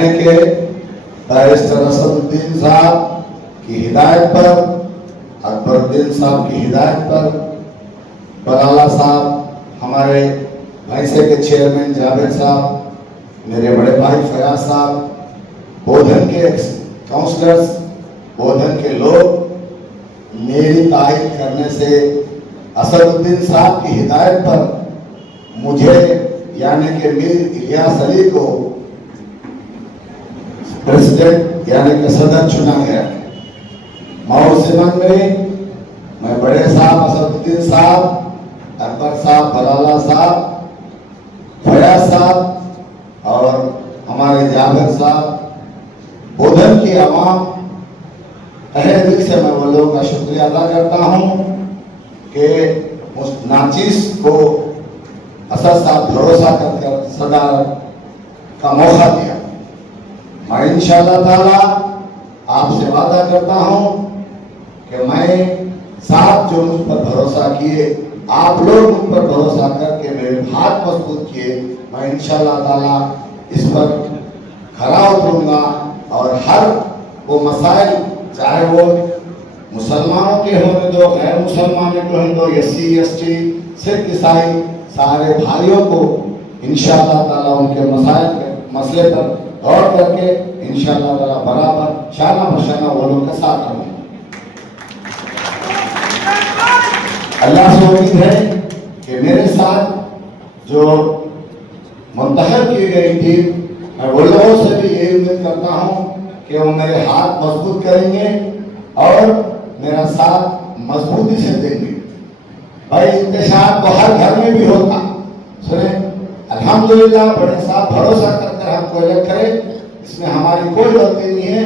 यानी कि बैरिस्टर असदुद्दीन साहब की हिदायत पर, अकबरुद्दीन साहब की हिदायत पर, बलाला साहब, हमारे भैंसे के चेयरमैन जावेद साहब, मेरे बड़े भाई फयाज साहब, बोधन के काउंसलर्स, बोधन के लोग मेरी तारीफ करने से असदुद्दीन साहब की हिदायत पर मुझे यानी कि मीर इलियास अली को प्रेसिडेंट यानी कि सदर चुना गया। माहौल सिमन में मैं बड़े साहब असदुद्दीन साहब, अकबर साहब, बलाला साहब, फयाज साहब और हमारे जावेद साहब, बोधन की आवाम तहे दिल से मैं वो लोगों का शुक्रिया अदा करता हूँ कि उस नाचीज को असद साहब भरोसा कर सदर का मौका दिया। मैं इंशाअल्लाह ताला आपसे वादा करता हूँ कि मैं साहब जो मुझ पर भरोसा किए, आप लोग मुझ पर भरोसा करके मेरे हाथ मजबूत किए, मैं इंशाअल्लाह ताला इस पर खरा उतरूंगा और हर वो मसाइल चाहे वो मुसलमानों के होने दो, गैर मुसलमानों के होने दो, एससी एसटी, सिख ईसाई, सारे भाइयों को इंशाअल्लाह ताला उनके मसाइल के मसले पर गौर करके इंशाअल्लाह ताला बराबर शाना बशाना वो लोग के साथ रहूंगा। अल्लाह से उम्मीद है कि मेरे साथ जो मुंतखब की गई थी, मैं वो लोगों से भी ये उम्मीद करता हूँ कि वो मेरे हाथ मजबूत करेंगे और मेरा साथ मजबूती से देंगे। भाई इंतशार तो हर घर में भी होता, सुने अल्हम्दुलिल्लाह बड़े साहब भरोसा करके हमको इलेक्ट करे, इसमें हमारी कोई गलती नहीं है।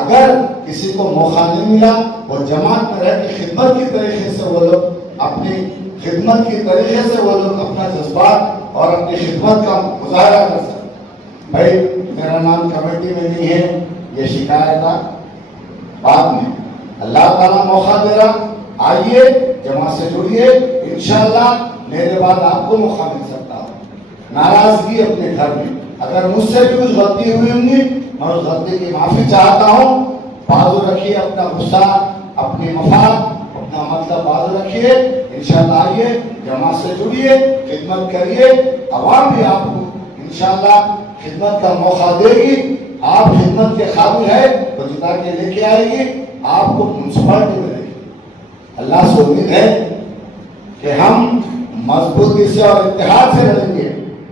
अगर किसी को मौका नहीं मिला, वो जमात में रह के खिदमत की तरीके से वो लोग अपनी खिदमत की तरीके से वो लोग अपना जज्बात और अपनी खिदमत का मुजाहरा कर सकते। भाई मेरा नाम कमेटी में नहीं है, ये शिकायत बाद में अल्लाह ताला मौका दे रहा, आइए जमात से जुड़िए, इंशाअल्लाह मेरे बाद आपको मौका मिल सकता है। नाराजगी अपने घर में, अगर मुझसे भी कुछ गलती हुई होंगी मैं उस गलती की माफी चाहता हूँ। बाजू रखिए अपना गुस्सा, अपनी मफाद, अपना मतलब बाजू रखिए, इंशाअल्लाह आइए जमात से जुड़िए, खिदमत करिए, अवाम भी आपको इंशाअल्लाह खिदमत का मौका देगी। आप खिदमत के काबिल है तो जिता के लेके आएगी, आपको म्युनिसिपलिटी मिलेगी। अल्लाह से उम्मीद है कि हम मजबूती से और इत्तेहाद से लड़ेंगे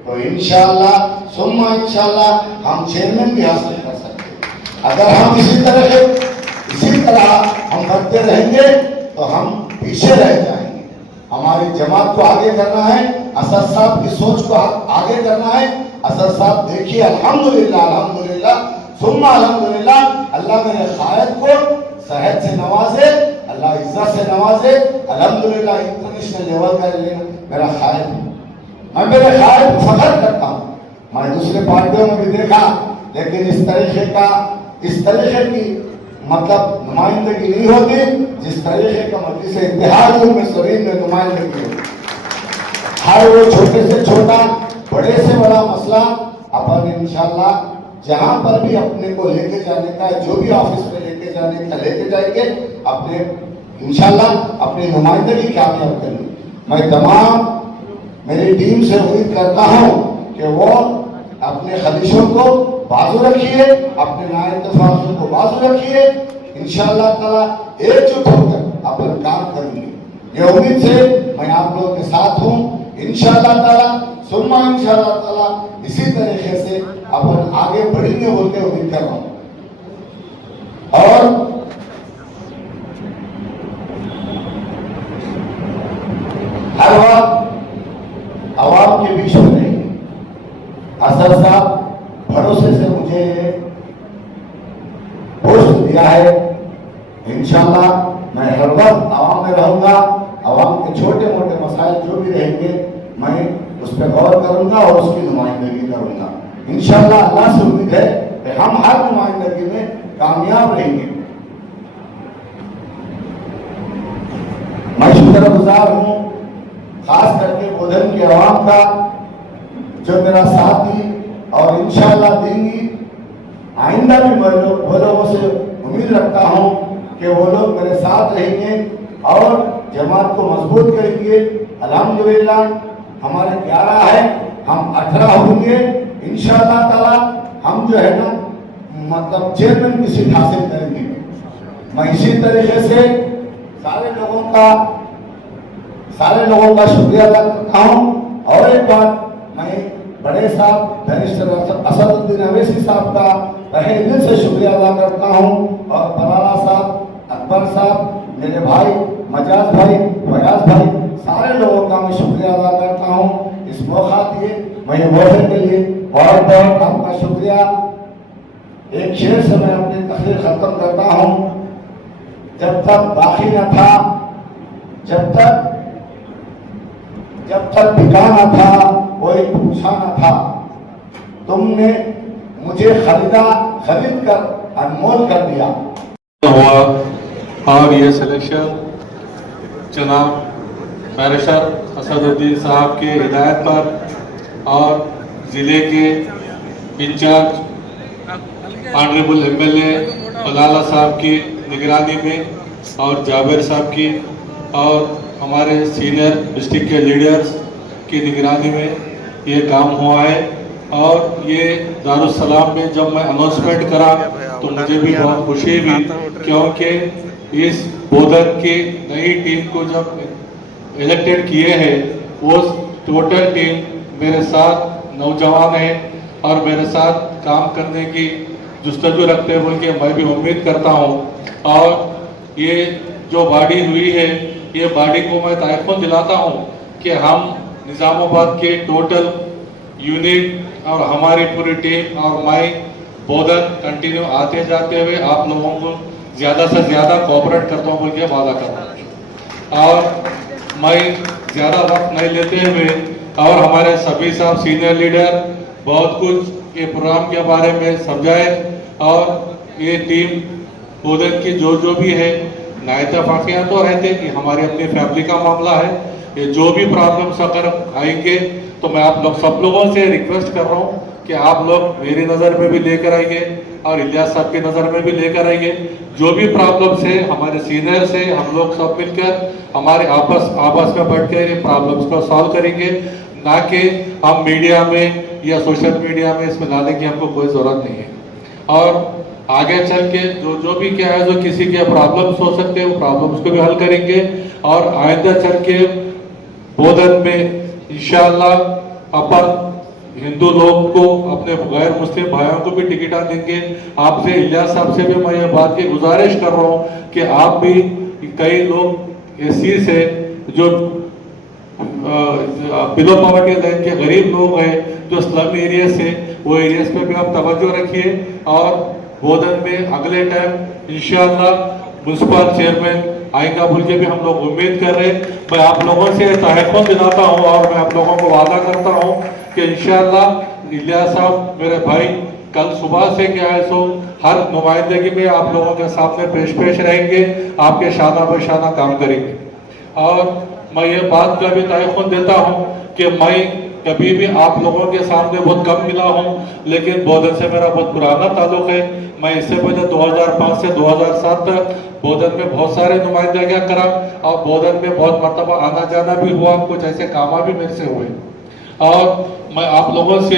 तो इंशाअल्लाह सुम्मा इंशाअल्लाह हम चेयरमैन भी हासिल कर सकते हैं। अगर हम इसी तरह हम बढ़ते रहेंगे तो हम पीछे रह जाएंगे। हमारी जमात को आगे करना है, असद साहब की सोच को आगे करना है। असद साहब देखिए अल्हम्दुलिल्लाह अल्हम्दुलिल्लाह सुम्मा अल्हम्दुलिल्लाह, अल्लाह मेरे कायद को सेहत से नवाजे, अल्लाह इज्जत से नवाजे, अल्हम्दुलिल्लाह इंटरनेशनल लेवल का मेरा कायद है। मैं मेरे कायद को फख्र करता हूँ। मैं दूसरे पार्टियों में भी देखा, लेकिन इस तरीके की मतलब नुमाइंदगी नहीं होती जिस तरीके का मजलिस इत्तेहाद में सरीन में नुमाइंदगी होती। हर वो छोटे से छोटा, बड़े से बड़ा मसला अपन इंशाअल्लाह जहां पर भी अपने को लेके जाने का, जो भी ऑफिस में लेके जाने का लेके जाएंगे, अपने इंशाअल्लाह अपनी नुमाइंदगी कामयाब करेंगे। मैं तमाम मेरी टीम से उम्मीद करता हूं कि वो अपने खलीशों को बाजू रखिए, अपने नाइतफाकों को बाजू रखिए, इंशाअल्लाह ताला एकजुट होकर अपन काम करेंगे। ये उम्मीद से मैं आप लोगों के साथ हूँ। इंशाअल्लाह ताला सुम्मा इंशाअल्लाह ताला इसी तरीके से अपन आगे बढ़ेंगे बोल के उम्मीद कर रहा हूँ। और हर वक्त आवाम के बीच में नहीं, असद साहब भरोसे से मुझे पोस्ट दिया है। इंशाअल्लाह मैं हर वक्त आवाम में रहूंगा, आवाम के छोटे मोटे मसाइल जो भी रहेंगे मैं उस पर गौर करूंगा और उसकी नुमाइंदगी करूंगा। इंशाअल्लाह अल्लाह से उम्मीद है कि हम हर नुमाइंदगी में कामयाब रहेंगे। मैं शुक्रगुजार हूँ खास करके बोधन के आवाम का जो मेरा साथ दी और इंशाअल्लाह देंगी। आइंदा भी मैं वो लोगों से उम्मीद रखता हूँ कि वो लोग मेरे साथ रहेंगे और जमात को मजबूत करेंगे। अल्हम्दुलिल्लाह हमारे 11 है, हम 18 होंगे इंशाअल्लाह ताला। हम जो है ना मतलब चेयरमैन की सीट हासिल करेंगे। मैं इसी तरीके से सारे लोगों का शुक्रिया अदा करता हूँ। और एक बात, मैं बड़े साहब बैरिस्टर असदुद्दीन अवैसी साहब का तहे दिल से शुक्रिया अदा करता हूँ, और बराला साहब, अकबर साहब, मेरे भाई मजाज भाई, फयाज भाई, सारे लोगों का मैं शुक्रिया अदा करता हूँ इस मौका दिए। मैं ये मौके के लिए बहुत बहुत आपका शुक्रिया। एक शेर से मैं अपनी तकरीर खत्म करता हूँ। जब तक बाकी न था, जब तक बिका न था, कोई पूछा न था, तुमने मुझे खरीद कर अनमोल कर दिया हुआ। और ये सिलेक्शन जनाब बैरिस्टर असदुद्दीन साहब के हिदायत पर और ज़िले के इंचार्ज ऑनरेबल एमएलए बलाला साहब की निगरानी में और जावेर साहब की और हमारे सीनियर डिस्ट्रिक्ट के लीडर्स की निगरानी में ये काम हुआ है। और ये दारुस्सलाम में जब मैं अनाउंसमेंट करा तो मुझे भी बहुत खुशी हुई, क्योंकि इस बोधन की नई टीम को जब इलेक्टेड किए हैं वो टोटल टीम मेरे साथ नौजवान है और मेरे साथ काम करने की जुस्तजू रखते हैं बोल के मैं भी उम्मीद करता हूँ। और ये जो बॉडी हुई है, ये बॉडी को मैं तायक़ुन दिलाता हूँ कि हम निज़ामाबाद के टोटल यूनिट और हमारी पूरी टीम और मैं बोधन कंटिन्यू आते जाते हुए आप लोगों को ज़्यादा से ज़्यादा कोऑपरेट करता हूँ बोल के वादा करता हूँ। और मैं ज़्यादा वक्त नहीं लेते हुए और हमारे सभी साहब सीनियर लीडर बहुत कुछ ये प्रोग्राम के बारे में समझाए, और ये टीम बोधन की जो भी है नाइतफाकियाँ तो रहते कि हमारी अपनी फैमिली का मामला है। ये जो भी प्रॉब्लम्स अगर आएंगे तो मैं आप लोग सब लोगों से रिक्वेस्ट कर रहा हूँ कि आप लोग मेरी नज़र में भी लेकर आइए और इलियास साहब की नज़र में भी लेकर आइए। जो भी प्रॉब्लम्स है हमारे सीनियर से हम लोग सब मिलकर हमारे आपस में बैठ कर ये प्रॉब्लम्स को सॉल्व करेंगे, ना कि हम मीडिया में या सोशल मीडिया में इसमें लाने की हमको कोई ज़रूरत नहीं है। और आगे चल के जो भी क्या है, जो किसी के प्रॉब्लम्स हो सकते हैं वो प्रॉब्लम्स को भी हल करेंगे। और आइंदा चल के बोधन में इंशाअल्लाह अपन हिंदू लोग को, अपने गैर मुस्लिम भाइयों को भी टिकटा देंगे। आपसे इलियास साहब से भी मैं ये बात की गुजारिश कर रहा हूँ कि आप भी, कई लोग एससी से जो बिलो पॉवर्टी लाइन के गरीब लोग हैं, जो स्लम एरिया से, वो एरियाज पे भी आप तवज्जो रखिए। और बोधन में अगले टाइम इंशाअल्लाह म्युनिसिपल चेयरमैन आएगा बोल के भी हम लोग उम्मीद कर रहे हैं। मैं आप लोगों से तायक़ुन दिलाता हूँ और मैं आप लोगों को वादा करता हूँ कि इंशाअल्लाह इलियास साहब मेरे भाई कल सुबह से क्या है सो हर नुमाइंदगी में आप लोगों के सामने पेश रहेंगे, आपके शाना बशाना काम करेंगे। और मैं ये बात का भी तायक़ुन देता हूँ कि मैं कभी भी आप लोगों के सामने बहुत कम मिला हूँ, लेकिन बोधन से मेरा बहुत पुराना ताल्लुक है। मैं इससे पहले 2005 से 2007 तक बोधन में बहुत सारे नुमाइंदगियाँ करा और बोधन में बहुत मरतबा आना जाना भी हुआ, कुछ ऐसे काम भी मेरे से हुए। और मैं आप लोगों से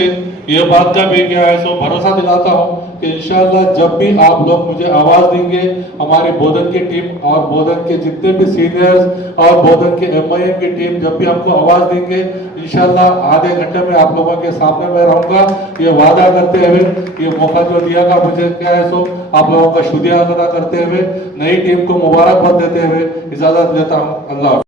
ये बात का भी क्या है सो भरोसा दिलाता हूँ कि इंशाअल्लाह जब भी आप लोग मुझे आवाज़ देंगे, हमारी बोधन की टीम और बोधन के जितने भी सीनियर्स और बोधन के एमआईएम की टीम जब भी हमको आवाज़ देंगे, इंशाअल्लाह आधे घंटे में आप लोगों के सामने मैं रहूँगा। ये वादा करते हुए, ये मौका जो दिया का मुझे क्या है सो आप लोगों का शुक्रिया अदा करते हुए, नई टीम को मुबारकबाद देते हुए इजाज़त लेता हूँ। अल्लाह।